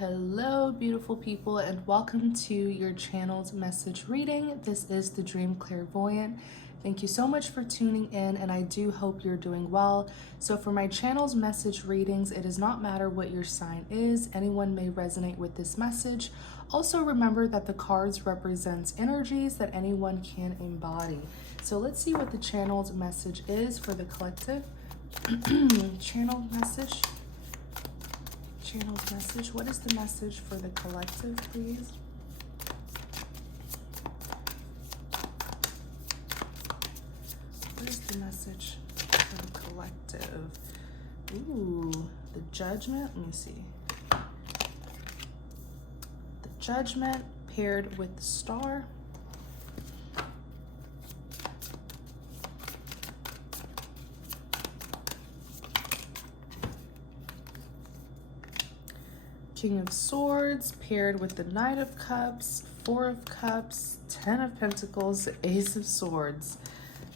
Hello, beautiful people, and welcome to your channel's message reading. This is the Dream Clairvoyant. Thank you so much for tuning in, and I do hope you're doing well. So for my channel's message readings, it does not matter what your sign is. Anyone may resonate with this message. Also remember that the cards represents energies that anyone can embody. So let's see what the channel's message is for the collective. Channel message. Channel's message. What is the message for the collective, please? What is the message for the collective? Ooh, the Judgment. Let me see. The Judgment paired with the Star. King of Swords paired with the Knight of Cups, Four of Cups, Ten of Pentacles, Ace of Swords.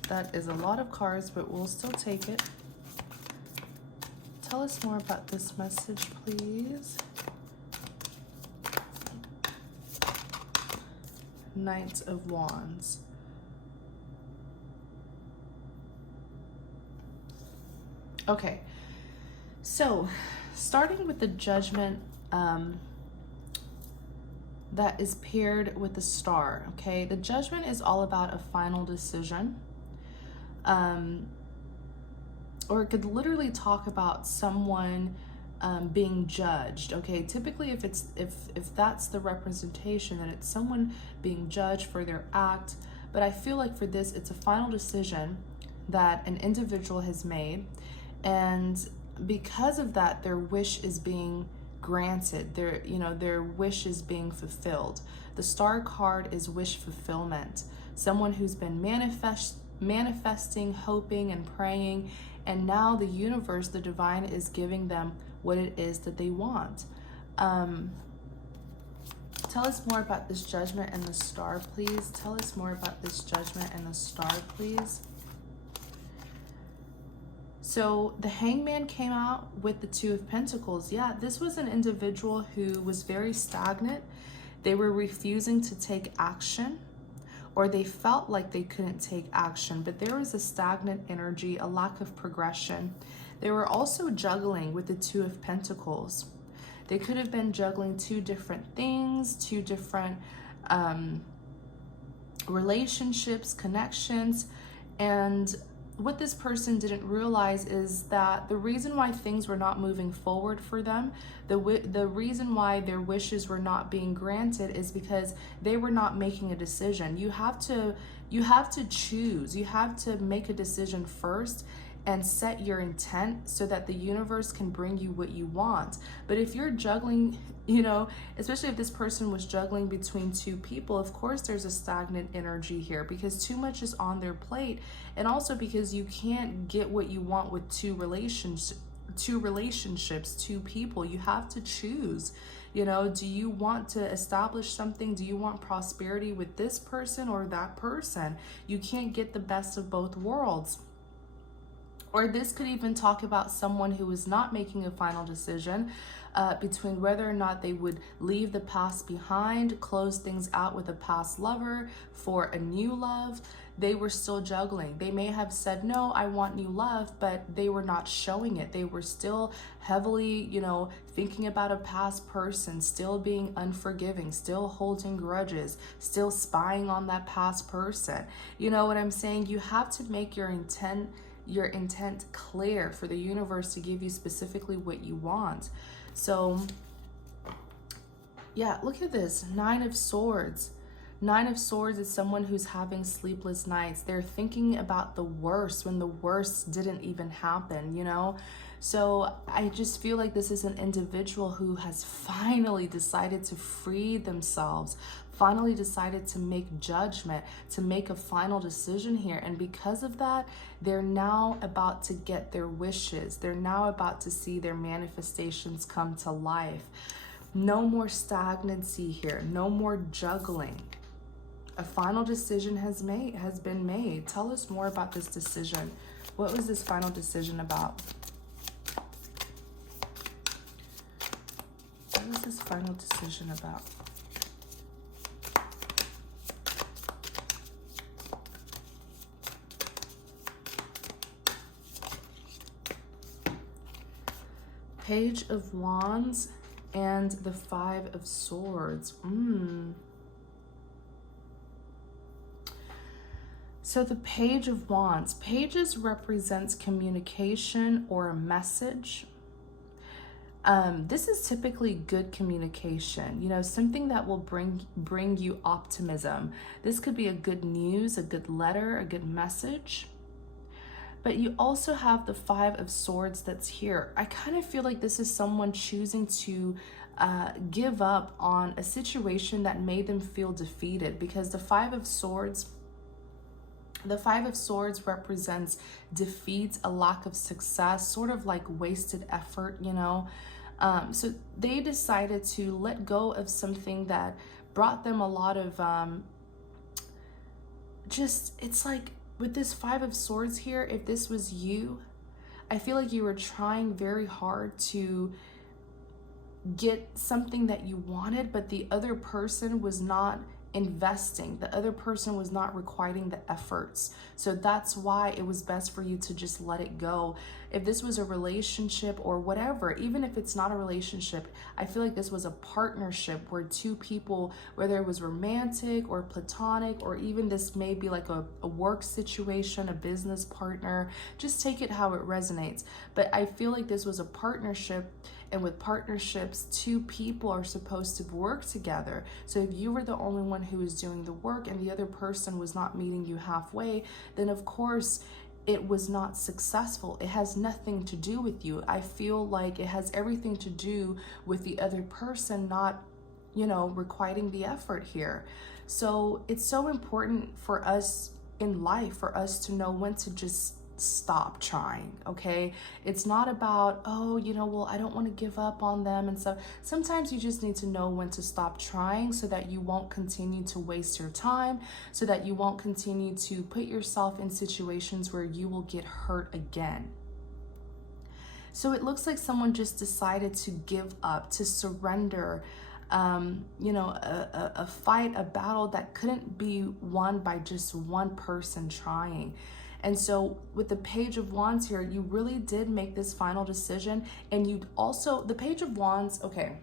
That is a lot of cards, but we'll still take it. Tell us more about this message, please. Knight of Wands. Okay, so starting with the Judgment, that is paired with the Star. Okay, the Judgment is all about a final decision, or it could literally talk about someone being judged. Okay, typically if that's the representation, then it's someone being judged for their act. But I feel like for this, it's a final decision that an individual has made, and because of that, their wish is being granted. Their wish is being fulfilled. The Star card is wish fulfillment. Someone who's been manifesting, hoping, and praying, and now the universe, the divine, is giving them what it is that they want. Tell us more about this Judgment and the Star, please. Tell us more about this Judgment and the Star, please. So the Hangman came out with the Two of Pentacles. Yeah, this was an individual who was very stagnant. They were refusing to take action, or they felt like they couldn't take action, but there was a stagnant energy, a lack of progression. They were also juggling with the Two of Pentacles. They could have been juggling two different things, two different relationships, connections, and what this person didn't realize is that the reason why things were not moving forward for them, the reason why their wishes were not being granted, is because they were not making a decision. You have to choose. You have to make a decision first and set your intent so that the universe can bring you what you want. But if you're juggling, especially if this person was juggling between two people, of course there's a stagnant energy here because too much is on their plate, and also because you can't get what you want with two relationships, two people. You have to choose. Do you want to establish something? Do you want prosperity with this person or that person? You can't get the best of both worlds. Or this could even talk about someone who is not making a final decision between whether or not they would leave the past behind, close things out with a past lover for a new love. They were still juggling. They may have said, no, I want new love, but they were not showing it. They were still heavily, thinking about a past person, still being unforgiving, still holding grudges, still spying on that past person. You know what I'm saying? You have to make your intent clear for the universe to give you specifically what you want. So yeah, look at this, Nine of Swords. Nine of Swords is someone who's having sleepless nights. They're thinking about the worst when the worst didn't even happen, So I just feel like this is an individual who has finally decided to free themselves, finally decided to make judgment, to make a final decision here. And because of that, they're now about to get their wishes. They're now about to see their manifestations come to life. No more stagnancy here, no more juggling. A final decision has been made. Tell us more about this decision. What was this final decision about? What is this final decision about? Page of Wands and the Five of Swords. So the Page of Wands. Pages represents communication or a message. This is typically good communication, you know, something that will bring you optimism. This could be a good news, a good letter, a good message. But you also have the Five of Swords that's here. I kind of feel like this is someone choosing to give up on a situation that made them feel defeated, because the Five of Swords represents defeat, a lack of success, sort of like wasted effort, you know. So they decided to let go of something that brought them a lot of it's like, with this Five of Swords here, if this was you, I feel like you were trying very hard to get something that you wanted, but the other person was not investing. The other person was not requiting the efforts. So that's why it was best for you to just let it go. If this was a relationship or whatever, even if it's not a relationship, I feel like this was a partnership where two people, whether it was romantic or platonic, or even this may be like a work situation, a business partner, just take it how it resonates. But I feel like this was a partnership, and with partnerships, two people are supposed to work together. So if you were the only one who was doing the work and the other person was not meeting you halfway, then of course it was not successful. It has nothing to do with you. I feel like it has everything to do with the other person not, you know, requiting the effort here. So it's so important for us in life, for us to know when to just stop trying, okay? It's not about, oh, you know, well, I don't want to give up on them and stuff. Sometimes you just need to know when to stop trying so that you won't continue to waste your time, so that you won't continue to put yourself in situations where you will get hurt again. So it looks like someone just decided to give up, to surrender, you know, a fight, a battle that couldn't be won by just one person trying. And so with the Page of Wands here, you really did make this final decision. And you also, the Page of Wands, okay,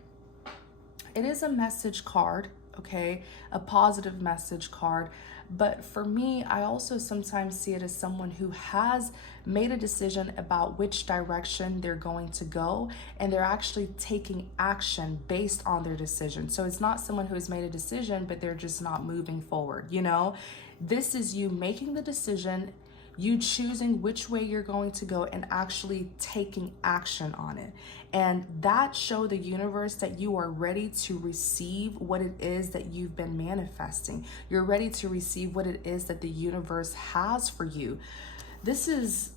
it is a message card, okay, a positive message card. But for me, I also sometimes see it as someone who has made a decision about which direction they're going to go, and they're actually taking action based on their decision. So it's not someone who has made a decision, but they're just not moving forward, you know? This is you making the decision, you choosing which way you're going to go and actually taking action on it. And that showed the universe that you are ready to receive what it is that you've been manifesting. You're ready to receive what it is that the universe has for you. This is,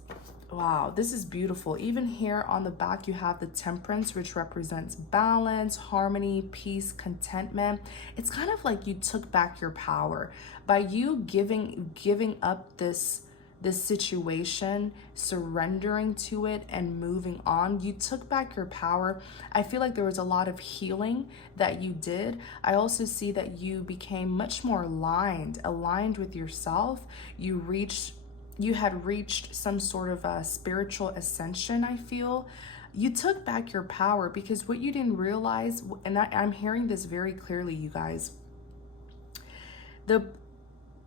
wow, this is beautiful. Even here on the back, you have the Temperance, which represents balance, harmony, peace, contentment. It's kind of like you took back your power by you giving up this situation, surrendering to it and moving on. You took back your power. I feel like there was a lot of healing that you did. I also see that you became much more aligned with yourself. You had reached some sort of a spiritual ascension, I feel. You took back your power, because what you didn't realize, and I'm hearing this very clearly, you guys,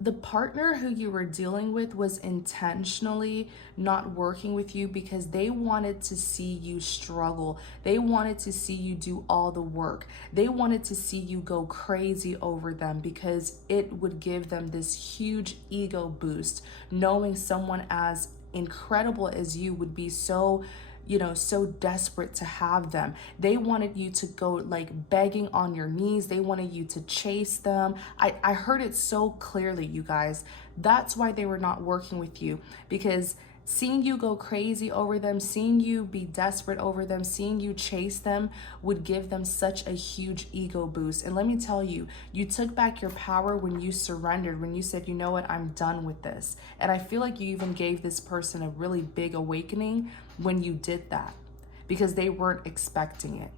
the partner who you were dealing with was intentionally not working with you because they wanted to see you struggle. They wanted to see you do all the work. They wanted to see you go crazy over them because it would give them this huge ego boost, knowing someone as incredible as you would be so, you know, so desperate to have them. They wanted you to go like begging on your knees. They wanted you to chase them. I heard it so clearly, you guys. That's why they were not working with you, because seeing you go crazy over them, seeing you be desperate over them, seeing you chase them would give them such a huge ego boost. And let me tell you, you took back your power when you surrendered, when you said, you know what, I'm done with this. And I feel like you even gave this person a really big awakening when you did that, because they weren't expecting it.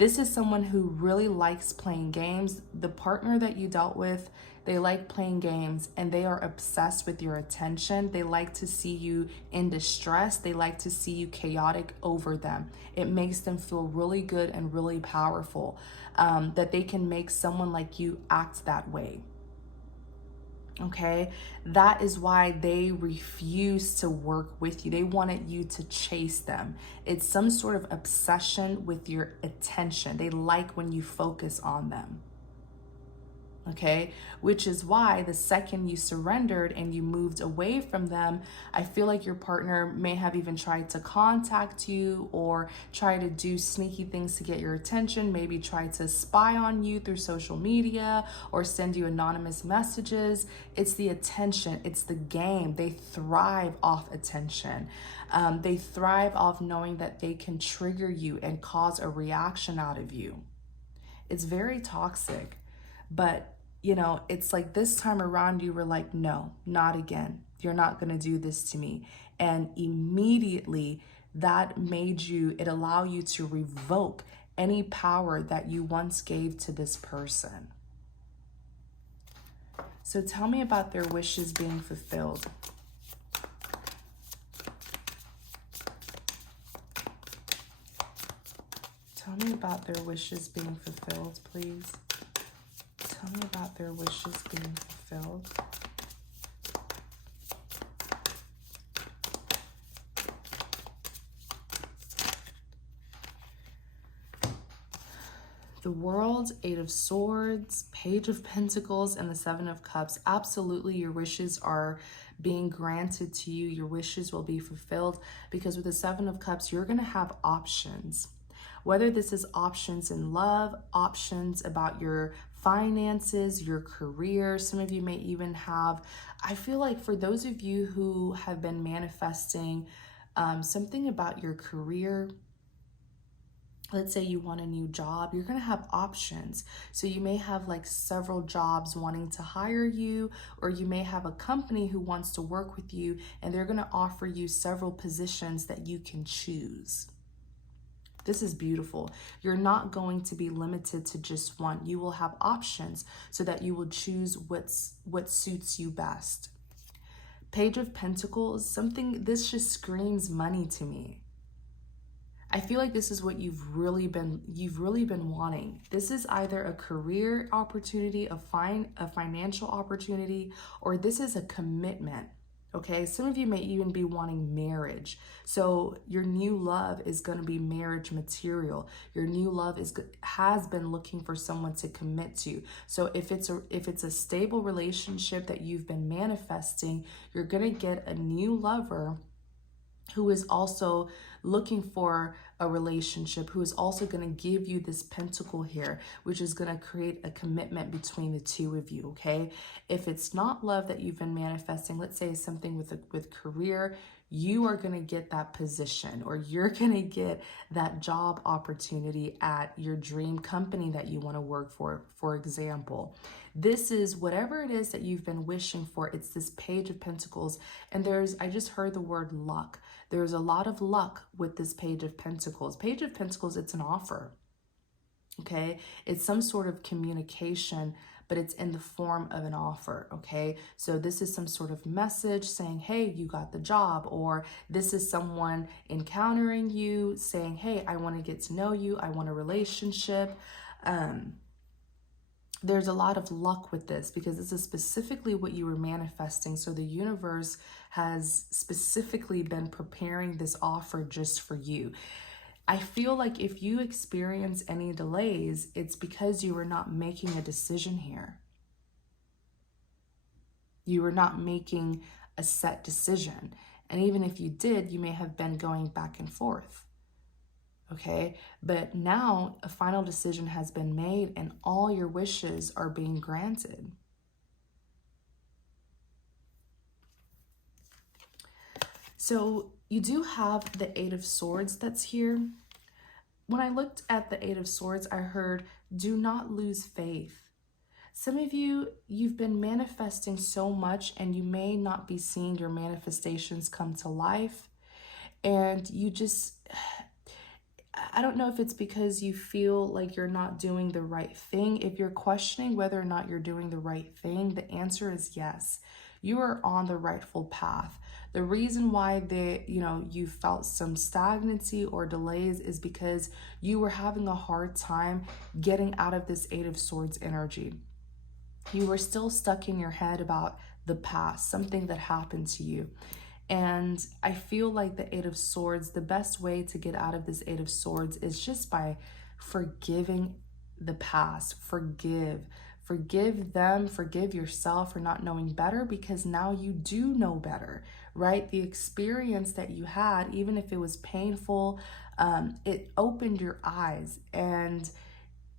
This is someone who really likes playing games. The partner that you dealt with, they like playing games and they are obsessed with your attention. They like to see you in distress. They like to see you chaotic over them. It makes them feel really good and really powerful, that they can make someone like you act that way. Okay, that is why they refuse to work with you. They wanted you to chase them. It's some sort of obsession with your attention. They like when you focus on them. Okay, which is why the second you surrendered and you moved away from them, I feel like your partner may have even tried to contact you or try to do sneaky things to get your attention, maybe try to spy on you through social media or send you anonymous messages. It's the attention, it's the game. They thrive off attention. They thrive off knowing that they can trigger you and cause a reaction out of you. It's very toxic. But, it's like this time around you were like, no, not again. You're not going to do this to me. And immediately it allowed you to revoke any power that you once gave to this person. So tell me about their wishes being fulfilled. Tell me about their wishes being fulfilled, please. Tell me about their wishes being fulfilled. The World, Eight of Swords, Page of Pentacles, and the Seven of Cups. Absolutely, your wishes are being granted to you. Your wishes will be fulfilled because with the Seven of Cups, you're going to have options. Whether this is options in love, options about your finances, your career. Some of you may even have, I feel like for those of you who have been manifesting something about your career, let's say you want a new job, you're going to have options. So you may have like several jobs wanting to hire you, or you may have a company who wants to work with you and they're going to offer you several positions that you can choose. This is beautiful. You're not going to be limited to just one. You will have options so that you will choose what suits you best. Page of Pentacles, this just screams money to me. I feel like this is what you've really been wanting. This is either a career opportunity, a financial opportunity, or this is a commitment. Okay, some of you may even be wanting marriage. So your new love is going to be marriage material. Your new love has been looking for someone to commit to. So if it's a stable relationship that you've been manifesting, you're going to get a new lover who is also looking for a relationship, who is also going to give you this pentacle here, which is going to create a commitment between the two of you, okay? If it's not love that you've been manifesting, let's say something with career, you are going to get that position, or you're going to get that job opportunity at your dream company that you want to work for example. This is whatever it is that you've been wishing for. It's this Page of Pentacles. And I just heard the word luck. There's a lot of luck with this Page of Pentacles. Page of Pentacles, it's an offer. Okay? It's some sort of communication, but it's in the form of an offer, okay? So this is some sort of message saying, hey, you got the job, or this is someone encountering you saying, hey, I want to get to know you, I want a relationship. There's a lot of luck with this because this is specifically what you were manifesting. So the universe has specifically been preparing this offer just for you. I feel like if you experience any delays, it's because you were not making a decision here. You were not making a set decision. And even if you did, you may have been going back and forth. Okay, but now a final decision has been made and all your wishes are being granted. So you do have the Eight of Swords that's here. When I looked at the Eight of Swords, I heard, do not lose faith. Some of you, you've been manifesting so much and you may not be seeing your manifestations come to life. And you just, I don't know if it's because you feel like you're not doing the right thing. If you're questioning whether or not you're doing the right thing, the answer is yes. You are on the rightful path. The reason why you felt some stagnancy or delays is because you were having a hard time getting out of this Eight of Swords energy. You were still stuck in your head about the past, something that happened to you. And I feel like the Eight of Swords, the best way to get out of this Eight of Swords is just by forgiving the past. Forgive them, forgive yourself for not knowing better, because now you do know better, right? The experience that you had, even if it was painful, it opened your eyes, and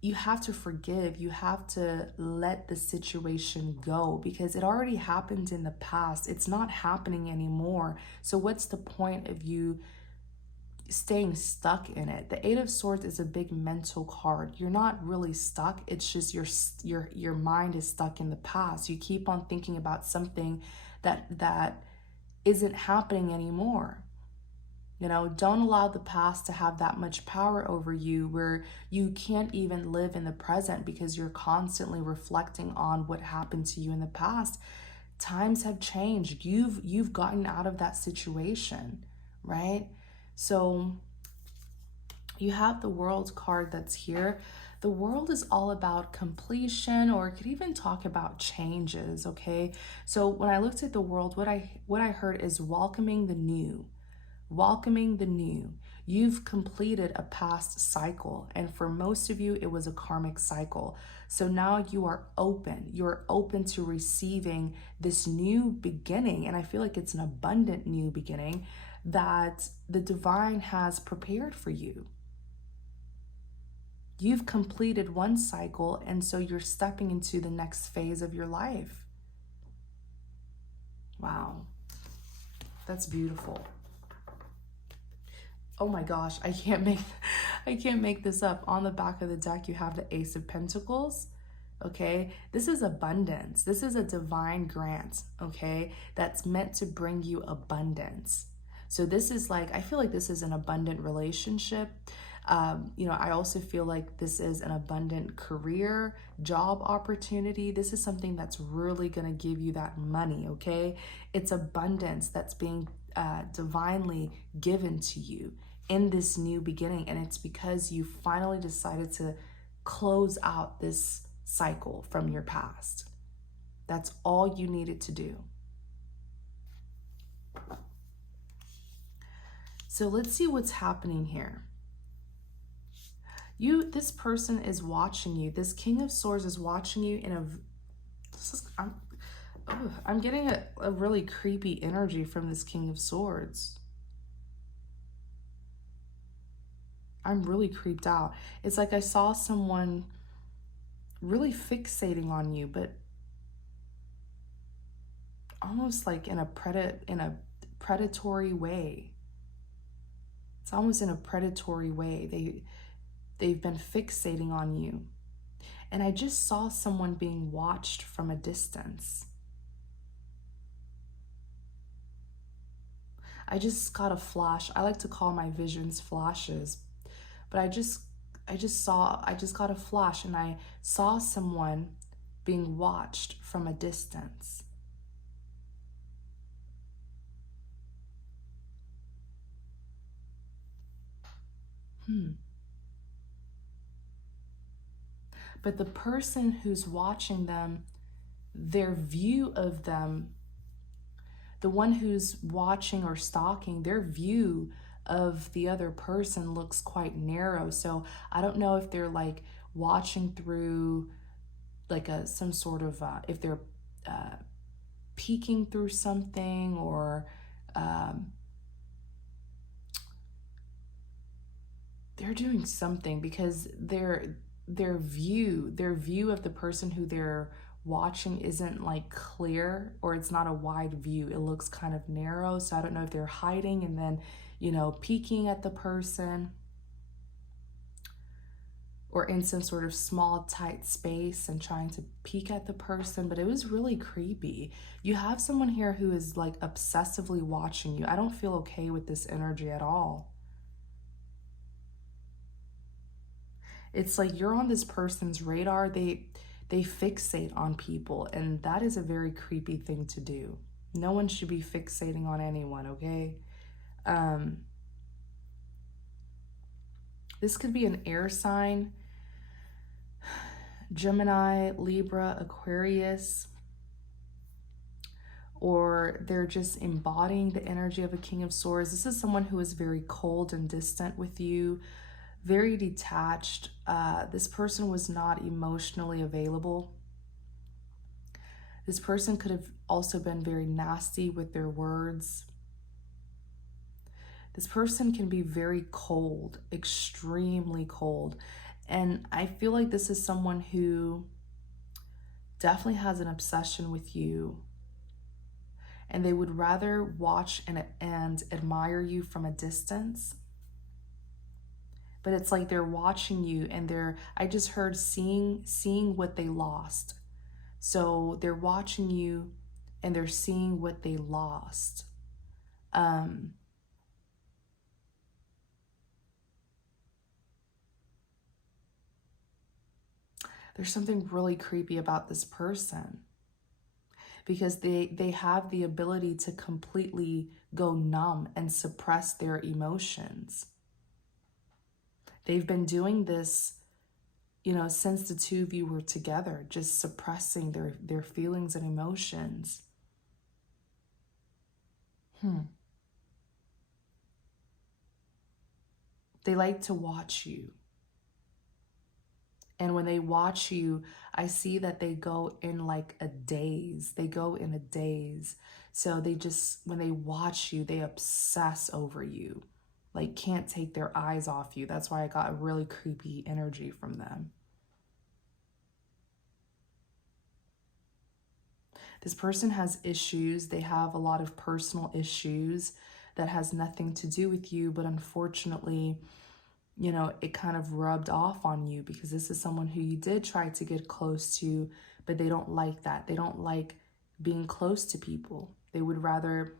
you have to forgive. You have to let the situation go because it already happened in the past. It's not happening anymore. So what's the point of you staying stuck in it? The Eight of Swords is a big mental card. You're not really stuck. It's just your mind is stuck in the past. You keep on thinking about something that isn't happening anymore. Don't allow the past to have that much power over you where you can't even live in the present because you're constantly reflecting on what happened to you in the past. Times have changed. You've gotten out of that situation, right? So you have the World card that's here. The World is all about completion, or it could even talk about changes, okay? So when I looked at the World, what I heard is welcoming the new. Welcoming the new. You've completed a past cycle, and for most of you, it was a karmic cycle. So now you are open. You're open to receiving this new beginning, and I feel like it's an abundant new beginning that the divine has prepared for you. You've completed one cycle, and so you're stepping into the next phase of your life. Wow, that's beautiful. Oh my gosh, I can't make this up. On the back of the deck, you have the Ace of Pentacles. Okay, this is abundance. This is a divine grant, okay, that's meant to bring you abundance. So this is like, I feel like this is an abundant relationship. I also feel like this is an abundant career, job opportunity. This is something that's really going to give you that money, okay? It's abundance that's being divinely given to you in this new beginning, and it's because you finally decided to close out this cycle from your past. That's all you needed to do. So let's see what's happening here. This person is watching you. This King of Swords is watching you in I'm getting a really creepy energy from this King of Swords. I'm really creeped out. It's like I saw someone really fixating on you, but almost like in a predatory way. It's almost in a predatory way. They've been fixating on you. And I just saw someone being watched from a distance. I just got a flash. I like to call my visions flashes. But I just got a flash, and I saw someone being watched from a distance. But the person who's watching them, their view of them, the one who's watching or stalking, their view of the other person looks quite narrow. So I don't know if they're like watching through like some sort of, if they're peeking through something, or they're doing something, because their view of the person who they're watching isn't like clear, or it's not a wide view. It looks kind of narrow. So I don't know if they're hiding and then, peeking at the person, or in some sort of small, tight space and trying to peek at the person. But it was really creepy. You have someone here who is like obsessively watching you. I don't feel okay with this energy at all. It's like you're on this person's radar. They fixate on people, and that is a very creepy thing to do. No one should be fixating on anyone, okay? Um, this could be an air sign, Gemini, Libra, Aquarius, or they're just embodying the energy of a King of Swords. This is someone who is very cold and distant with you, very detached. This person was not emotionally available. This person could have also been very nasty with their words. This person can be very cold, extremely cold. And I feel like this is someone who definitely has an obsession with you. And they would rather watch and admire you from a distance. But it's like they're watching you and I just heard seeing what they lost. So they're watching you and they're seeing what they lost. There's something really creepy about this person because they have the ability to completely go numb and suppress their emotions. They've been doing this, since the two of you were together, just suppressing their feelings and emotions. They like to watch you. And when they watch you, I see that they go in like a daze. They go in a daze. So when they watch you, they obsess over you. Like can't take their eyes off you. That's why I got a really creepy energy from them. This person has issues. They have a lot of personal issues that has nothing to do with you, but unfortunately, it kind of rubbed off on you because this is someone who you did try to get close to, but they don't like that. They don't like being close to people. They would rather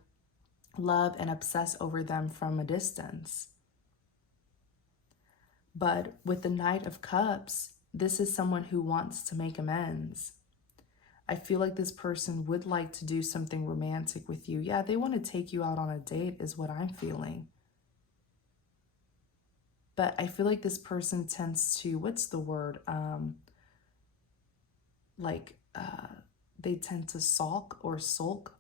love and obsess over them from a distance. But with the Knight of Cups, this is someone who wants to make amends. I feel like this person would like to do something romantic with you. Yeah, they want to take you out on a date is what I'm feeling. But I feel like this person tends to, what's the word? They tend to sulk.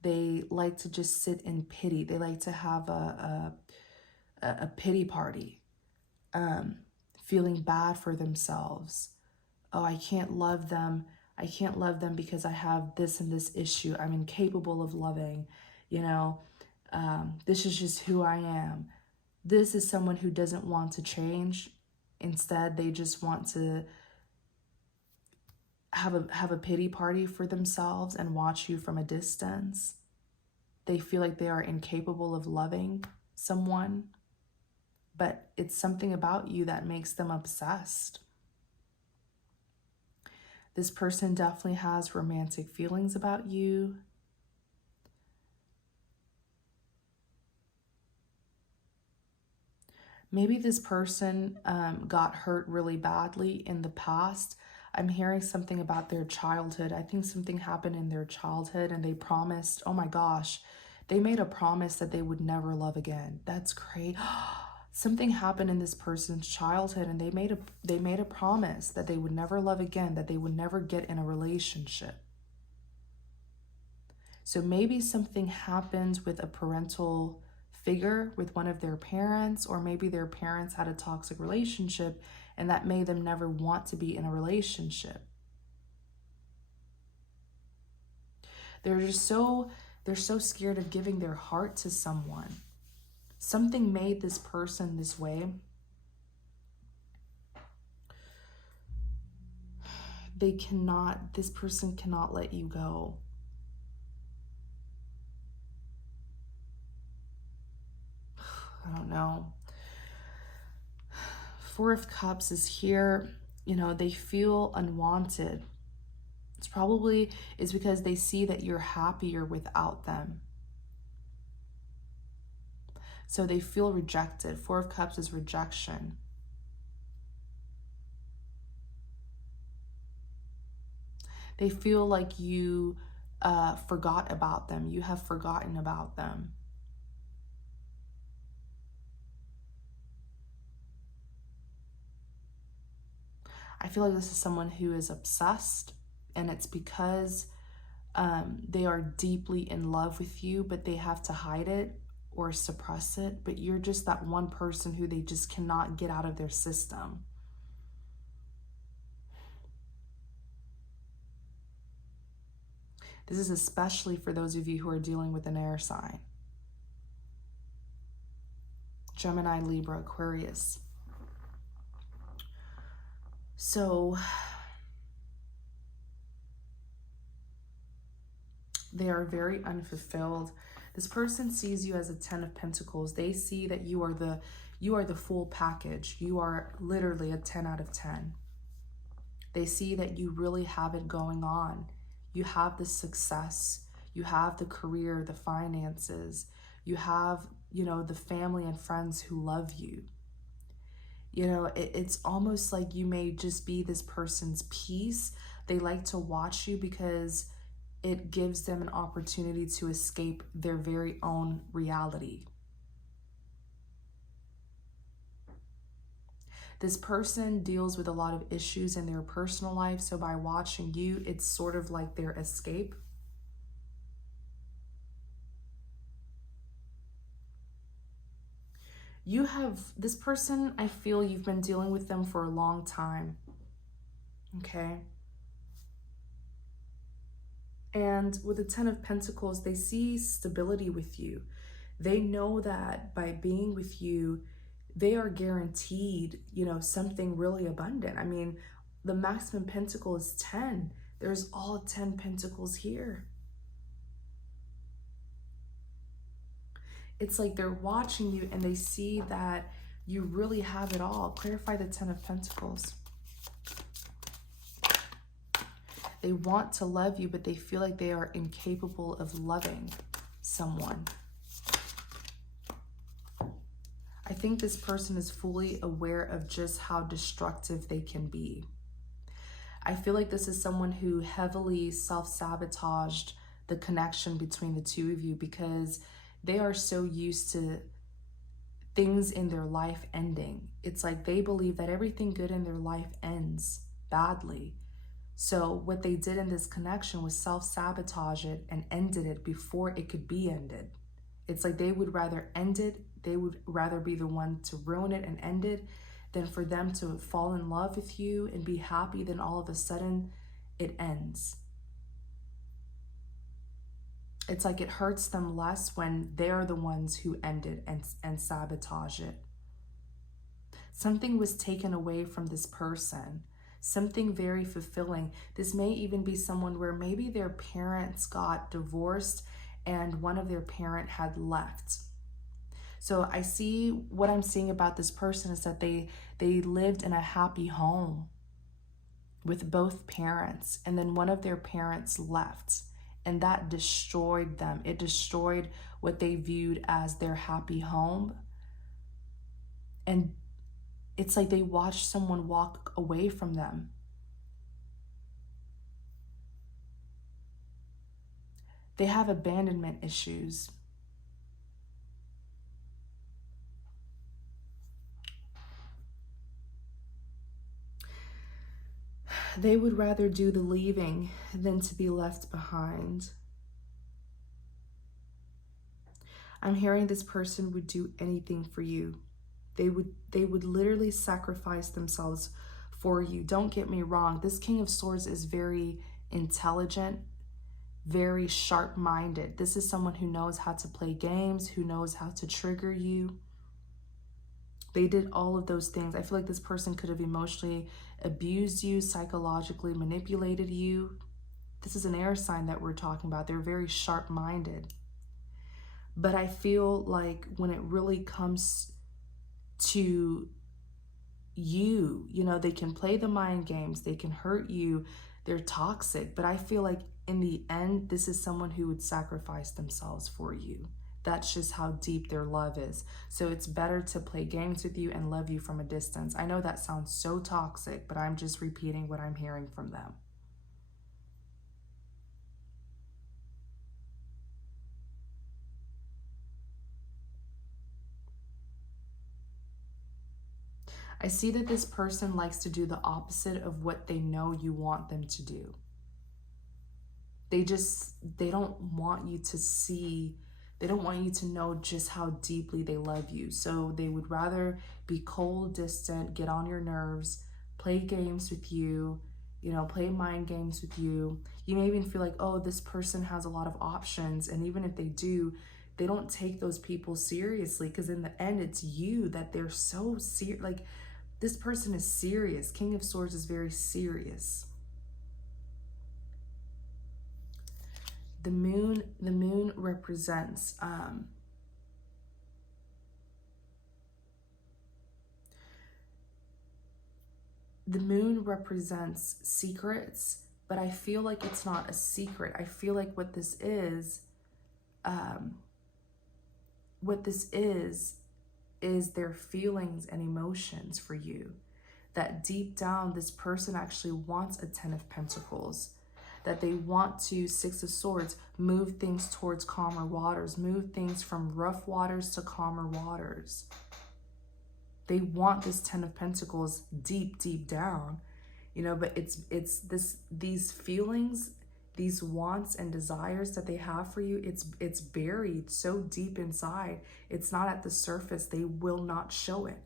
They like to just sit in pity. They like to have a pity party, feeling bad for themselves. Oh, I can't love them. I can't love them because I have this and this issue. I'm incapable of loving, this is just who I am. This is someone who doesn't want to change. Instead, they just want to have a pity party for themselves and watch you from a distance. They feel like they are incapable of loving someone, but it's something about you that makes them obsessed. This person definitely has romantic feelings about you. Maybe this person got hurt really badly in the past. I'm hearing something about their childhood. I think something happened in their childhood and they promised, oh my gosh, they made a promise that they would never love again. That's crazy. Something happened in this person's childhood and they made a promise that they would never love again, that they would never get in a relationship. So maybe something happened with a parental figure, with one of their parents, or maybe their parents had a toxic relationship and that made them never want to be in a relationship. They're so scared of giving their heart to someone. Something made this person this way. This person cannot let you go. I don't know. Four of Cups is here. They feel unwanted. It's because they see that you're happier without them. So they feel rejected. Four of Cups is rejection. They feel like you forgot about them. You have forgotten about them. I feel like this is someone who is obsessed, and it's because they are deeply in love with you, but they have to hide it or suppress it. But you're just that one person who they just cannot get out of their system. This is especially for those of you who are dealing with an air sign. Gemini, Libra, Aquarius. So they are very unfulfilled. This person sees you as a 10 of Pentacles. They see that you are the full package. You are literally a 10 out of 10. They see that you really have it going on. You have the success. You have the career, the finances. You have, the family and friends who love you. It's almost like you may just be this person's peace. They like to watch you because it gives them an opportunity to escape their very own reality. This person deals with a lot of issues in their personal life, so by watching you, it's sort of like their escape. You have this person, I feel you've been dealing with them for a long time, okay? And with the 10 of Pentacles, they see stability with you. They know that by being with you, they are guaranteed, something really abundant. I mean, the maximum pentacle is 10. There's all 10 pentacles here. It's like they're watching you and they see that you really have it all. Clarify the 10 of Pentacles. They want to love you, but they feel like they are incapable of loving someone. I think this person is fully aware of just how destructive they can be. I feel like this is someone who heavily self-sabotaged the connection between the two of you because they are so used to things in their life ending. It's like they believe that everything good in their life ends badly. So what they did in this connection was self-sabotage it and ended it before it could be ended. It's like they would rather end it, they would rather be the one to ruin it and end it than for them to fall in love with you and be happy, then all of a sudden it ends. It's like it hurts them less when they're the ones who end it and sabotage it. Something was taken away from this person. Something very fulfilling. This may even be someone where maybe their parents got divorced and one of their parent had left. So I see what I'm seeing about this person is that they lived in a happy home with both parents, and then one of their parents left, and that destroyed them. It destroyed what they viewed as their happy home. And it's like they watched someone walk away from them. They have abandonment issues. They would rather do the leaving than to be left behind. I'm hearing this person would do anything for you. They would literally sacrifice themselves for you. Don't get me wrong. This King of Swords is very intelligent, very sharp-minded. This is someone who knows how to play games, who knows how to trigger you. They did all of those things. I feel like this person could have emotionally abused you, psychologically manipulated you. This is an air sign that we're talking about. They're very sharp-minded. But I feel like when it really comes to you, they can play the mind games, they can hurt you, they're toxic. But I feel like in the end, this is someone who would sacrifice themselves for you. That's just how deep their love is. So it's better to play games with you and love you from a distance. I know that sounds so toxic, but I'm just repeating what I'm hearing from them. I see that this person likes to do the opposite of what they know you want them to do. They don't want you to see, they don't want you to know just how deeply they love you. So they would rather be cold, distant, get on your nerves, play games with you, play mind games with you. You may even feel like, oh, this person has a lot of options. And even if they do, they don't take those people seriously, because in the end, it's you that they're so serious. Like, this person is serious. King of Swords is very serious. The moon represents secrets, but I feel like it's not a secret. I feel like what this is their feelings and emotions for you. That deep down, this person actually wants a 10 of Pentacles. That they want to, 6 of Swords, move things towards calmer waters, move things from rough waters to calmer waters. They want this 10 of Pentacles deep, deep down, but these feelings, these wants and desires that they have for you, it's buried so deep inside. It's not at the surface. They will not show it.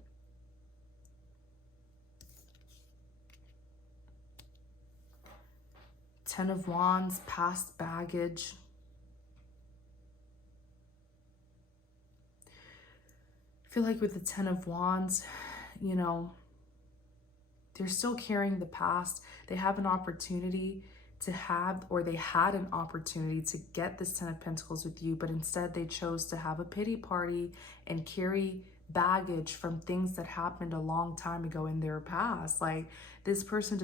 Ten of Wands, past baggage. I feel like with the 10 of Wands, they're still carrying the past. They have an opportunity to have, or they had an opportunity to get this 10 of Pentacles with you, but instead they chose to have a pity party and carry baggage from things that happened a long time ago in their past. Like, this person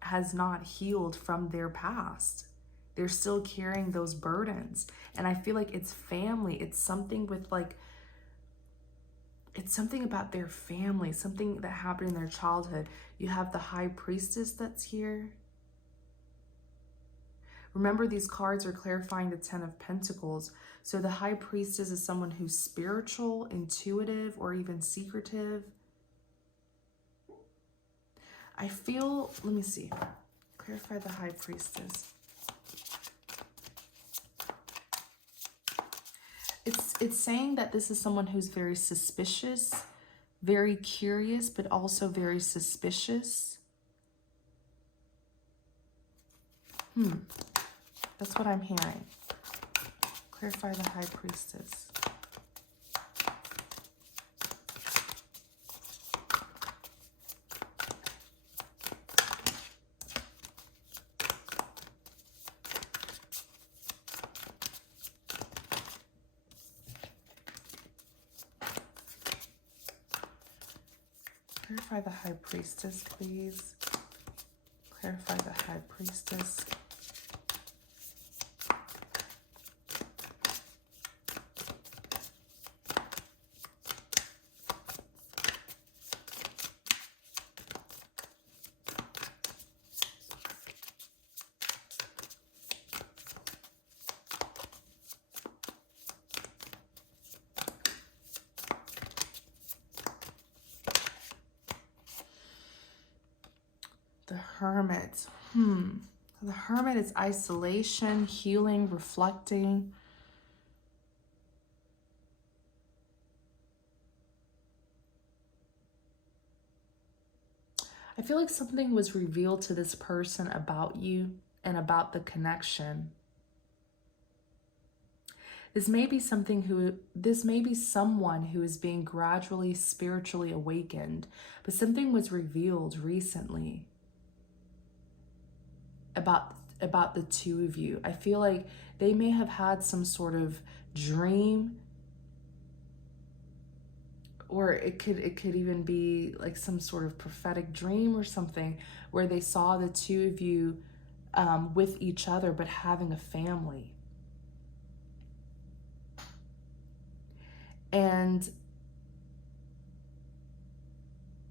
has not healed from their past. They're still carrying those burdens. And I feel like it's family. It's something with it's something about their family, something that happened in their childhood. You have the High Priestess that's here. Remember, these cards are clarifying the 10 of Pentacles. So the High Priestess is someone who's spiritual, intuitive, or even secretive. I feel, let me see, clarify the High Priestess. It's saying that this is someone who's very suspicious, very curious, but also very suspicious. That's what I'm hearing. Clarify the High Priestess. Clarify the High Priestess, please. Clarify the High Priestess. The Hermit. The Hermit is isolation, healing, reflecting. I feel like something was revealed to this person about you and about the connection. This may be someone who is being gradually spiritually awakened, but something was revealed recently about the two of you. I feel like they may have had some sort of dream, or it could even be like some sort of prophetic dream or something, where they saw the two of you with each other, but having a family. And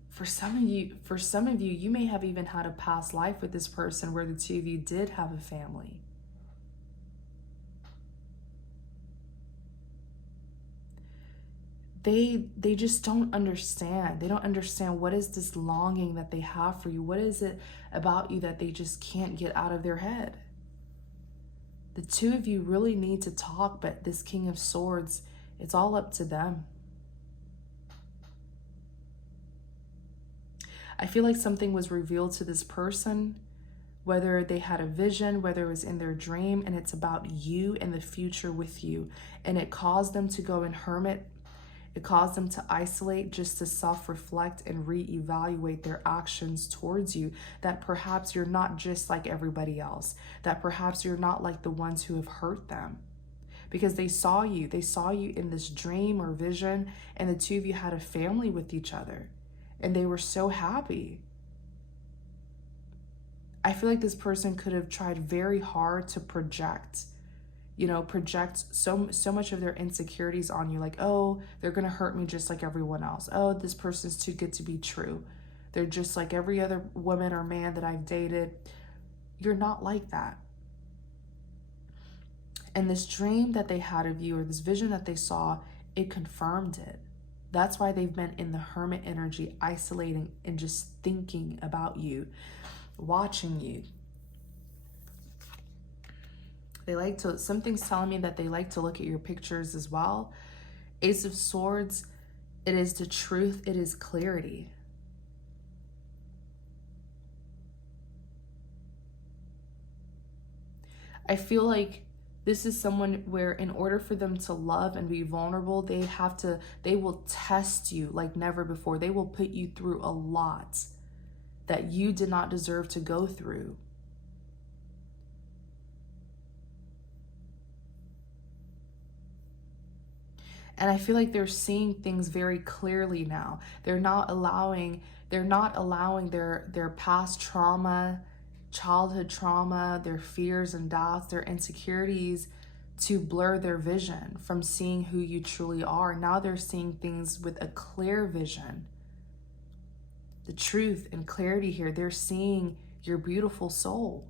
for some of you, you may have even had a past life with this person where the two of you did have a family. they just don't understand. They don't understand what is this longing that they have for you. What is it about you that they just can't get out of their head? The two of you really need to talk, but this King of Swords, it's all up to them. I feel like something was revealed to this person, whether they had a vision, whether it was in their dream, and it's about you and the future with you. And it caused them to go and hermit. It caused them to isolate, just to self-reflect and reevaluate their actions towards you, that perhaps you're not just like everybody else, that perhaps you're not like the ones who have hurt them. Because they saw you in this dream or vision, and the two of you had a family with each other, and they were so happy. I feel like this person could have tried very hard to project so much of their insecurities on you. Like, oh, they're going to hurt me just like everyone else. Oh, this person's too good to be true. They're just like every other woman or man that I've dated. You're not like that. And this dream that they had of you, or this vision that they saw, it confirmed it. That's why they've been in the hermit energy, isolating and just thinking about you, watching you. They like to, something's telling me that they like to look at your pictures as well. Ace of Swords, it is the truth, it is clarity. I feel like this is someone where in order for them to love and be vulnerable, they will test you like never before. They will put you through a lot that you did not deserve to go through. And I feel like they're seeing things very clearly now. They're not allowing their past trauma, childhood trauma, their fears and doubts, their insecurities to blur their vision from seeing who you truly are. Now they're seeing things with a clear vision. The truth and clarity here. They're seeing your beautiful soul.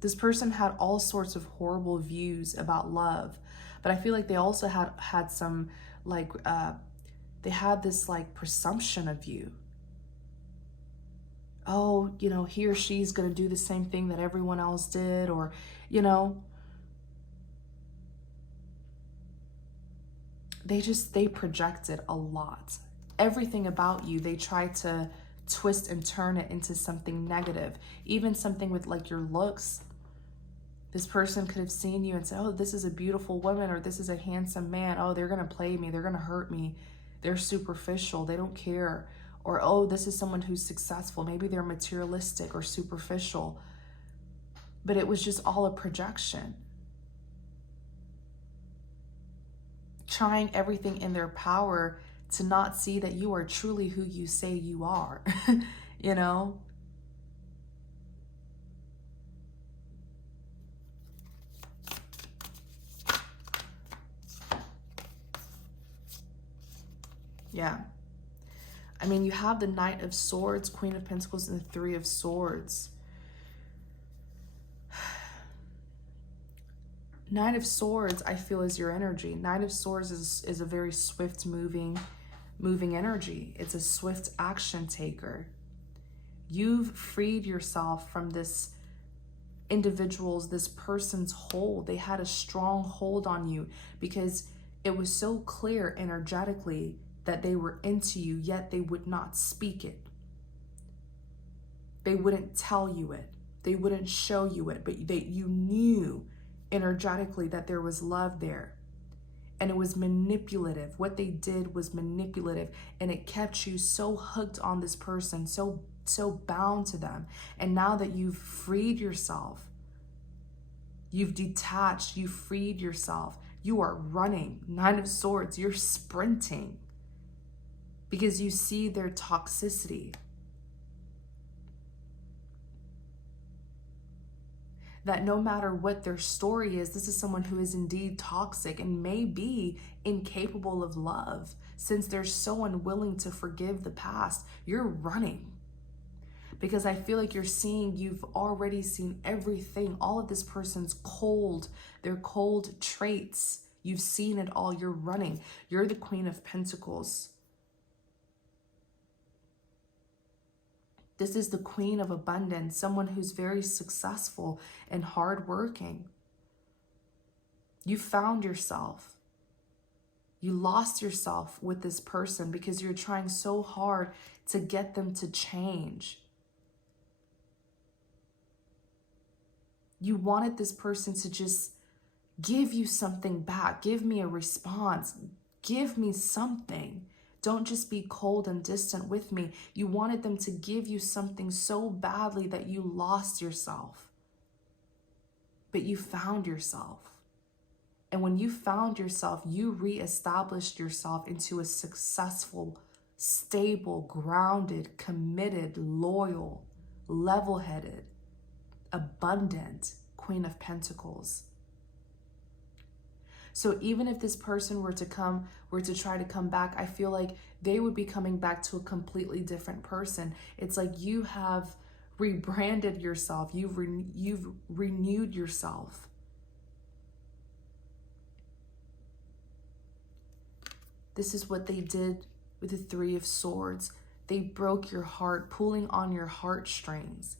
This person had all sorts of horrible views about love, but I feel like they also had some like, they had this like presumption of you. Oh, he or she's going to do the same thing that everyone else did, or, they projected a lot. Everything about you, they tried to twist and turn it into something negative. Even something with like your looks. This person could have seen you and said, oh, this is a beautiful woman, or this is a handsome man. Oh, they're going to play me. They're going to hurt me. They're superficial. They don't care. Or, oh, this is someone who's successful. Maybe they're materialistic or superficial. But it was just all a projection. Trying everything in their power to not see that you are truly who you say you are, Yeah. I mean, you have the Knight of Swords, Queen of Pentacles, and the Three of Swords. Knight of Swords, I feel, is your energy. Knight of Swords is a very swift moving energy. It's a swift action taker. You've freed yourself from this person's hold. They had a strong hold on you because it was so clear energetically that they were into you, yet they would not speak it. They wouldn't tell you it. They wouldn't show you it, but you knew energetically that there was love there. And it was manipulative. What they did was manipulative, and it kept you so hooked on this person, so bound to them. And now that you've freed yourself, you've detached, you've freed yourself, you are running. Nine of Swords, you're sprinting because you see their toxicity. That no matter what their story is, this is someone who is indeed toxic and may be incapable of love since they're so unwilling to forgive the past. You're running Because I feel like you've already seen everything, all of this person's cold, their cold traits. You've seen it all. You're running. You're the Queen of Pentacles. This is the Queen of Abundance, someone who's very successful and hardworking. You found yourself. You lost yourself with this person because you're trying so hard to get them to change. You wanted this person to just give you something back. Give me a response. Give me something. Don't just be cold and distant with me. You wanted them to give you something so badly that you lost yourself. But you found yourself. And when you found yourself, you reestablished yourself into a successful, stable, grounded, committed, loyal, level-headed, abundant Queen of Pentacles. So even if this person were to try to come back, I feel like they would be coming back to a completely different person. It's like you have rebranded yourself. You've renewed yourself. This is what they did with the Three of Swords. They broke your heart, pulling on your heartstrings.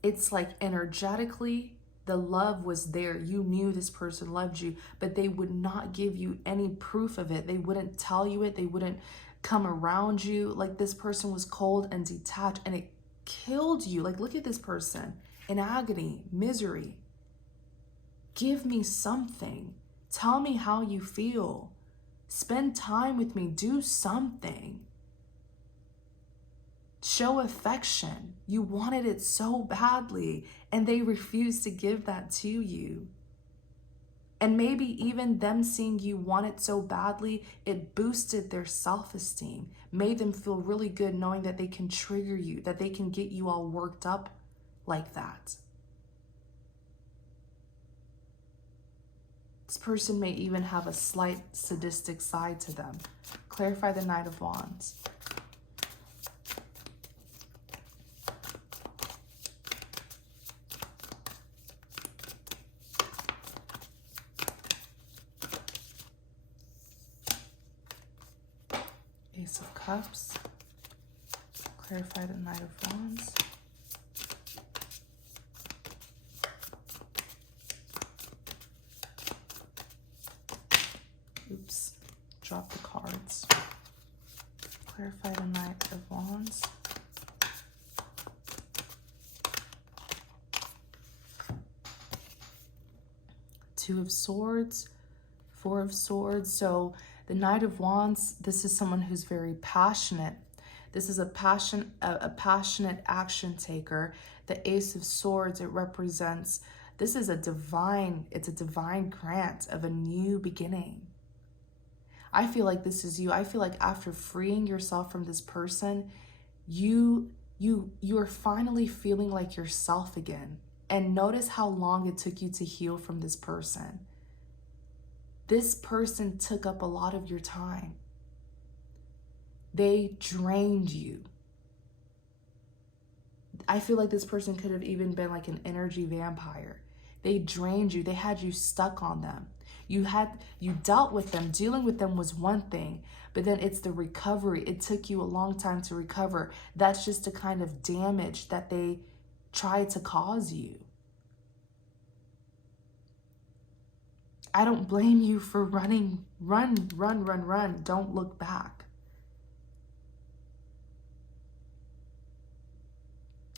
It's like energetically, the love was there. You knew this person loved you, but they would not give you any proof of it. They wouldn't tell you it. They wouldn't come around you. Like, this person was cold and detached, and it killed you. Like, look at this person in agony, misery. Give me something. Tell me how you feel. Spend time with me. Do something. Show affection. You wanted it so badly, and they refused to give that to you. And maybe even them seeing you want it so badly, it boosted their self-esteem, made them feel really good knowing that they can trigger you, that they can get you all worked up like that. This person may even have a slight sadistic side to them. Clarify the Knight of Wands. Ace of Cups. Clarify the Knight of Wands. Oops, drop the cards. Clarify the Knight of Wands. Two of Swords, Four of Swords. So the Knight of Wands, this is someone who's very passionate. This is a passionate action taker. The Ace of Swords, it represents, this is it's a divine grant of a new beginning. I feel like this is you. I feel like after freeing yourself from this person, you're finally feeling like yourself again. And notice how long it took you to heal from this person. This person took up a lot of your time. They drained you. I feel like this person could have even been like an energy vampire. They drained you. They had you stuck on them. You dealt with them. Dealing with them was one thing, but then it's the recovery. It took you a long time to recover. That's just the kind of damage that they tried to cause you. I don't blame you for running. Run. Don't look back.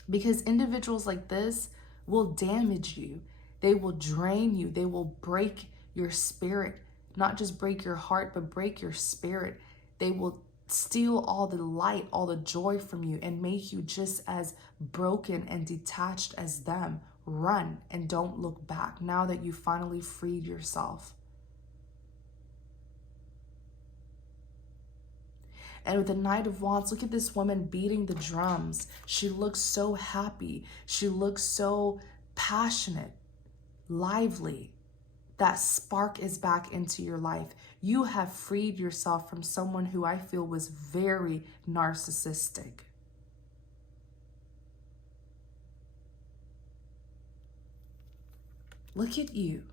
Because individuals like this will damage you. They will drain you. They will break your spirit. Not just break your heart, but break your spirit. They will steal all the light, all the joy from you, and make you just as broken and detached as them. Run and don't look back now that you finally freed yourself. And with the Knight of Wands, look at this woman beating the drums. She looks so happy. She looks so passionate, lively. that spark is back into your life. You have freed yourself from someone who I feel was very narcissistic. Look at you.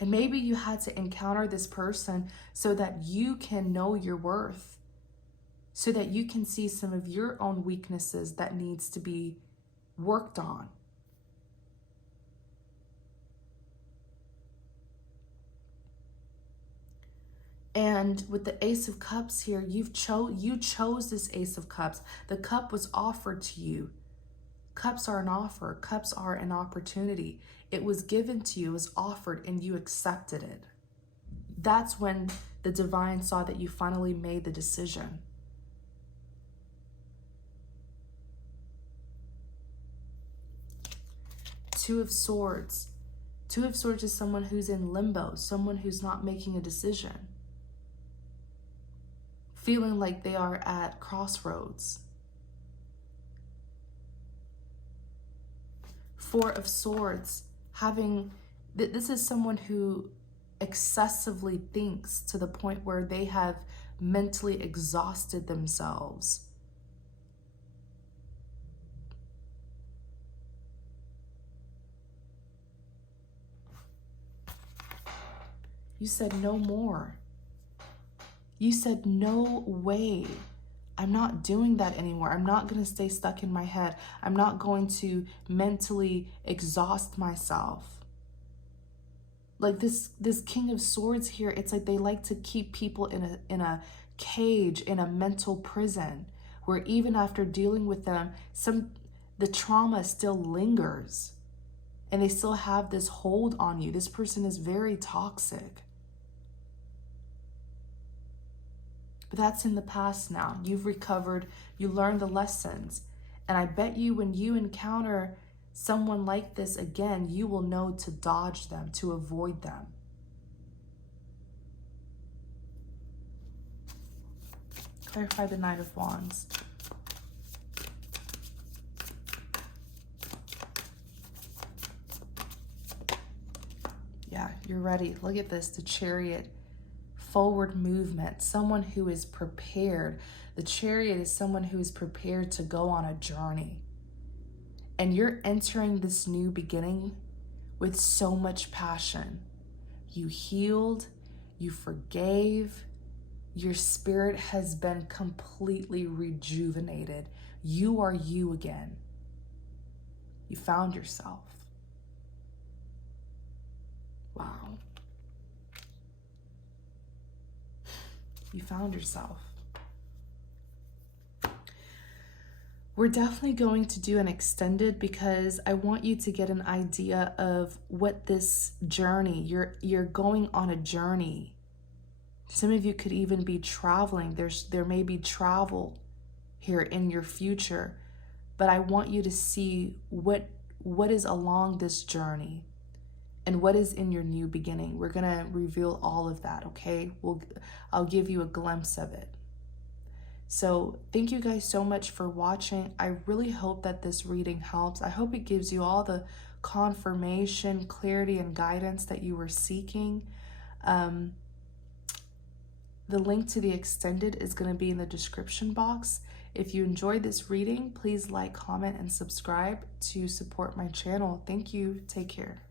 And maybe you had to encounter this person so that you can know your worth, so that you can see some of your own weaknesses that needs to be worked on. And with the Ace of Cups here, you chose this Ace of Cups. The cup was offered to you. Cups are an offer. Cups are an opportunity. It was given to you, it was offered, and you accepted it. That's when the divine saw that you finally made the decision. Two of Swords. Two of Swords is someone who's in limbo, someone who's not making a decision, feeling like they are at crossroads. Four of Swords, this is someone who excessively thinks to the point where they have mentally exhausted themselves. You said no more. You said no way. I'm not doing that anymore. I'm not going to stay stuck in my head. I'm not going to mentally exhaust myself. Like this King of Swords here, it's like they like to keep people in a cage, in a mental prison, where even after dealing with them, the trauma still lingers and they still have this hold on you. This person is very toxic. But that's in the past now. You've recovered, you learned the lessons. And I bet you when you encounter someone like this again, you will know to dodge them, to avoid them. Clarify the Knight of Wands. Yeah, you're ready. Look at this, the Chariot. Forward movement, someone who is prepared. The Chariot is someone who is prepared to go on a journey. And you're entering this new beginning with so much passion. You healed, you forgave, your spirit has been completely rejuvenated. You are you again. You found yourself. Wow. You found yourself. We're definitely going to do an extended because I want you to get an idea of what this journey, you're going on a journey. Some of you could even be traveling. There may be travel here in your future, but I want you to see what is along this journey and what is in your new beginning. We're going to reveal all of that, okay? I'll give you a glimpse of it. So thank you guys so much for watching. I really hope that this reading helps. I hope it gives you all the confirmation, clarity, and guidance that you were seeking. The link to the extended is going to be in the description box. If you enjoyed this reading, please like, comment, and subscribe to support my channel. Thank you. Take care.